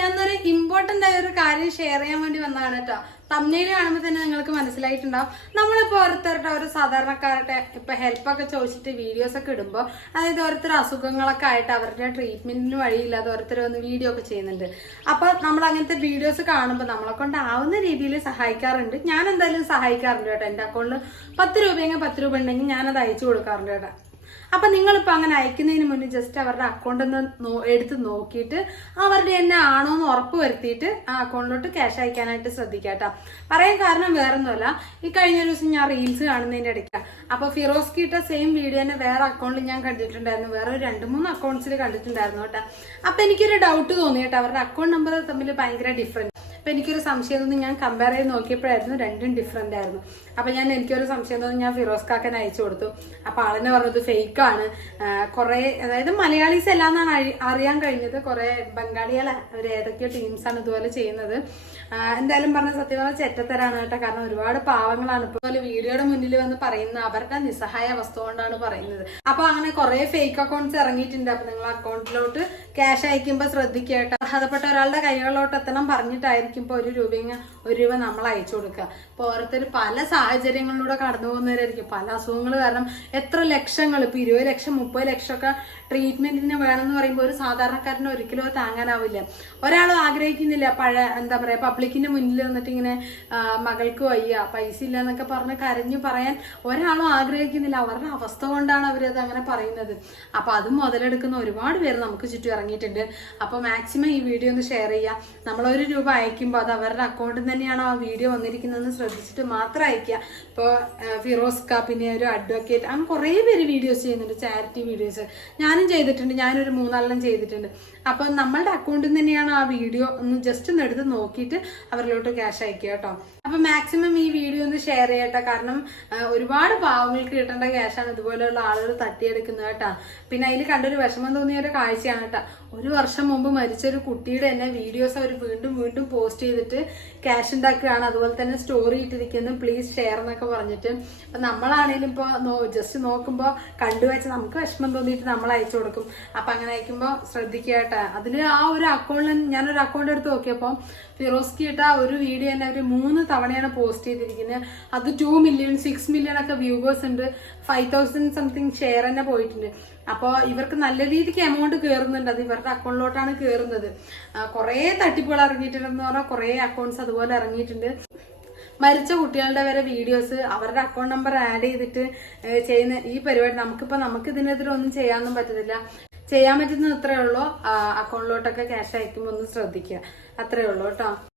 ഞാനൊരു ഇമ്പോർട്ടന്റ് ആയ ഒരു കാര്യം ഷെയർ ചെയ്യാൻ വേണ്ടി വന്നതാണ് കേട്ടോ തമ്മിൽ കാണുമ്പോൾ തന്നെ നിങ്ങൾക്ക് മനസ്സിലായിട്ടുണ്ടാവും. നമ്മളിപ്പോൾ ഓരോരുത്തരുടെ ഒരു സാധാരണക്കാരുടെ ഇപ്പൊ ഹെൽപ്പൊക്കെ ചോദിച്ചിട്ട് വീഡിയോസ് ഒക്കെ ഇടുമ്പോൾ അതായത് ഓരോരുത്തർ അസുഖങ്ങളൊക്കെ ആയിട്ട് അവരുടെ ട്രീറ്റ്മെന്റിന് വഴിയില്ലാതെ ഓരോരുത്തർ വന്ന് വീഡിയോ ഒക്കെ ചെയ്യുന്നുണ്ട്. അപ്പൊ നമ്മൾ അങ്ങനത്തെ വീഡിയോസ് കാണുമ്പോൾ നമ്മളെ കൊണ്ട് ആവുന്ന രീതിയിൽ സഹായിക്കാറുണ്ട്. ഞാൻ എന്തായാലും സഹായിക്കാറുണ്ട് കേട്ടോ എന്റെ അക്കൗണ്ടിൽ പത്ത് രൂപയെങ്കിൽ പത്ത് രൂപ ഉണ്ടെങ്കിൽ ഞാനത് അയച്ചു കൊടുക്കാറുണ്ട് കേട്ടോ അപ്പൊ നിങ്ങളിപ്പോ അങ്ങനെ അയക്കുന്നതിന് മുന്നേ ജസ്റ്റ് അവരുടെ അക്കൗണ്ട് ഒന്ന് എടുത്ത് നോക്കിയിട്ട് അവരുടെ തന്നെ ആണോ എന്ന് ഉറപ്പ് വരുത്തിയിട്ട് ആ അക്കൗണ്ടിലോട്ട് ക്യാഷ് അയക്കാനായിട്ട് ശ്രദ്ധിക്കാട്ടോ പറയാൻ കാരണം വേറൊന്നുമല്ല. ഈ കഴിഞ്ഞ ദിവസം ഞാൻ റീൽസ് കാണുന്നതിന്റെ ഇടയ്ക്ക് അപ്പൊ ഫിറോസ് കിട്ട സെയിം വീഡിയോ തന്നെ വേറെ അക്കൗണ്ടിൽ ഞാൻ കണ്ടിട്ടുണ്ടായിരുന്നു. വേറെ ഒരു രണ്ട് മൂന്ന് അക്കൗണ്ട്സിൽ കണ്ടിട്ടുണ്ടായിരുന്നു കേട്ടോ. അപ്പൊ എനിക്കൊരു ഡൗട്ട് തോന്നി കേട്ടോ. അവരുടെ അക്കൗണ്ട് നമ്പർ തമ്മിൽ ഭയങ്കര ഡിഫറന്റ് അപ്പൊ എനിക്കൊരു സംശയം തോന്നി. ഞാൻ കമ്പയർ ചെയ്ത് നോക്കിയപ്പോഴായിരുന്നു രണ്ടും ഡിഫറെന്റ് ആയിരുന്നു. അപ്പോൾ ഞാൻ എനിക്കൊരു സംശയം തോന്നി. ഞാൻ ഫിറോസ് കാക്കൻ അയച്ചു കൊടുത്തു. അപ്പോൾ ആളെന്നെ പറഞ്ഞത് ഫേക്കാണ് കുറേ അതായത് മലയാളീസ് എല്ലാം എന്നാണ് അറിയാൻ കഴിഞ്ഞത്. കുറേ ബംഗാളികളെ അവർ ഏതൊക്കെയോ ടീംസാണ് ഇതുപോലെ ചെയ്യുന്നത്. എന്തായാലും പറഞ്ഞ സത്യം പറഞ്ഞാൽ ചെറ്റത്തരാണ് കേട്ടോ. കാരണം ഒരുപാട് പാവങ്ങളാണ്. ഇതുപോലെ വീഡിയോയുടെ മുന്നിൽ വന്ന് പറയുന്ന അവരുടെ നിസ്സഹായ അവസ്ഥ കൊണ്ടാണ് പറയുന്നത്. അപ്പോൾ അങ്ങനെ കുറേ ഫേക്ക് അക്കൗണ്ട്സ് ഇറങ്ങിയിട്ടുണ്ട്. അപ്പോൾ നിങ്ങൾ അക്കൗണ്ടിലോട്ട് ക്യാഷ് അയക്കുമ്പോൾ ശ്രദ്ധിക്കുക കേട്ടോ. അർഹതപ്പെട്ട ഒരാളുടെ കൈകളിലോട്ട് എത്തണം പറഞ്ഞിട്ടായിരിക്കും ഇപ്പൊ ഒരു രൂപ ഒരു രൂപ നമ്മൾ അയച്ചു കൊടുക്കുക. ഇപ്പൊ ഓരോരുത്തർ പല സാഹചര്യങ്ങളിലൂടെ കടന്നു പോകുന്നവരായിരിക്കും. പല അസുഖങ്ങൾ കാരണം എത്ര ലക്ഷങ്ങൾ ഇപ്പൊ ഇരുപത് ലക്ഷം മുപ്പത് ലക്ഷം ഒക്കെ ട്രീറ്റ്മെന്റിന് വേണമെന്ന് പറയുമ്പോൾ ഒരു സാധാരണക്കാരന് ഒരിക്കലും അത് താങ്ങാനാവില്ല. ഒരാൾ ആഗ്രഹിക്കുന്നില്ല. പഴയ എന്താ പറയാ പബ്ലിക്കിന്റെ മുന്നിൽ നിന്നിട്ട് ഇങ്ങനെ മകൾക്ക് വയ്യ പൈസ ഇല്ല എന്നൊക്കെ പറഞ്ഞ് കരഞ്ഞു പറയാൻ ഒരാളും ആഗ്രഹിക്കുന്നില്ല. അവരുടെ അവസ്ഥ കൊണ്ടാണ് അവരത് അങ്ങനെ പറയുന്നത്. അപ്പൊ അത് മുതലെടുക്കുന്ന ഒരുപാട് പേര് നമുക്ക് ചുറ്റും ഇറങ്ങിയിട്ടുണ്ട്. അപ്പൊ മാക്സിമം ഈ വീഡിയോ ഒന്ന് ഷെയർ ചെയ്യുക. നമ്മളൊരു രൂപ രൂപ അയക്കുമ്പോൾ അത് അവരുടെ അക്കൗണ്ടിൽ തന്നെയാണ് ആ വീഡിയോ വന്നിരിക്കുന്നതെന്ന് ശ്രദ്ധിച്ചിട്ട് മാത്രം അയക്കുക ഇപ്പോൾ ഫിറോസ് കാ പിന്നെ ഒരു അഡ്വക്കേറ്റ് അങ്ങനെ കുറേ പേര് വീഡിയോസ് ചെയ്യുന്നുണ്ട് ചാരിറ്റി വീഡിയോസ് ഞാനും ചെയ്തിട്ടുണ്ട് ഞാനൊരു മൂന്നാലെണ്ണം ചെയ്തിട്ടുണ്ട്. അപ്പോൾ നമ്മളുടെ അക്കൗണ്ടിൽ തന്നെയാണ് ആ വീഡിയോ ഒന്ന് ജസ്റ്റ് ഒന്ന് എടുത്ത് നോക്കിയിട്ട് അവരിലോട്ട് ക്യാഷ് അയക്കുക കേട്ടോ. അപ്പൊ മാക്സിമം ഈ വീഡിയോ ഒന്ന് ഷെയർ ചെയ്യട്ടെ. കാരണം ഒരുപാട് പാവങ്ങൾക്ക് കിട്ടേണ്ട ക്യാഷാണ് ഇതുപോലെയുള്ള ആളുകൾ തട്ടിയെടുക്കുന്നത് കേട്ടാ. പിന്നെ അതിൽ കണ്ടൊരു വിഷമം തോന്നിയ ഒരു കാഴ്ചയാണ് കേട്ടാ. ഒരു വർഷം മുമ്പ് മരിച്ച ഒരു കുട്ടിയുടെ തന്നെ വീഡിയോസ് അവർ വീണ്ടും വീണ്ടും പോസ്റ്റ് ചെയ്തിട്ട് ക്യാഷ് ഉണ്ടാക്കുകയാണ്. അതുപോലെ തന്നെ സ്റ്റോറി ഇട്ടിരിക്കുന്നു. പ്ലീസ് ഷെയർ എന്നൊക്കെ പറഞ്ഞിട്ട്. അപ്പൊ നമ്മളാണെങ്കിലും ഇപ്പൊ ജസ്റ്റ് നോക്കുമ്പോൾ കണ്ടുവച്ച് നമുക്ക് വിഷമം തോന്നിയിട്ട് നമ്മൾ അയച്ചു കൊടുക്കും. അപ്പൊ അങ്ങനെ അയക്കുമ്പോൾ ശ്രദ്ധിക്കുക കേട്ടോ. അതിൽ ആ ഒരു അക്കൗണ്ടിൽ ഞാനൊരു അക്കൗണ്ട് എടുത്ത് നോക്കിയപ്പോൾ ഫിറോസ്കി ഇട്ട ഒരു വീഡിയോ തന്നെ അവർ മൂന്ന് തവണയാണ് പോസ്റ്റ് ചെയ്തിരിക്കുന്നത് അത് ടു മില്യൺ സിക്സ് മില്യൺ ഒക്കെ വ്യൂവേഴ്സ് ഉണ്ട്. ഫൈവ് തൗസൻഡ് സംതിങ് ഷെയർ തന്നെ പോയിട്ടുണ്ട്. അപ്പോൾ ഇവർക്ക് നല്ല രീതിക്ക് എമൗണ്ട് കയറുന്നുണ്ട് അത് ഇവരുടെ അക്കൗണ്ടിലോട്ടാണ് കയറുന്നത് കുറേ തട്ടിപ്പുകൾ ഇറങ്ങിയിട്ടുണ്ടെന്ന് പറഞ്ഞാൽ കുറേ അക്കൗണ്ട്സ് അതുപോലെ ഇറങ്ങിയിട്ടുണ്ട്. മരിച്ച കുട്ടികളുടെ വരെ വീഡിയോസ് അവരുടെ അക്കൗണ്ട് നമ്പർ ആഡ് ചെയ്തിട്ട് ചെയ്യുന്ന ഈ പരിപാടി നമുക്കിപ്പോൾ നമുക്ക് ഇതിനെതിരെ ഒന്നും ചെയ്യാനൊന്നും പറ്റത്തില്ല. ചെയ്യാൻ പറ്റുന്ന ഇത്രയേ ഉള്ളൂ. അക്കൗണ്ടിലോട്ടൊക്കെ ക്യാഷ് അയക്കുമ്പോൾ ഒന്ന് ശ്രദ്ധിക്കുക. അത്രയേ ഉള്ളൂ കേട്ടോ.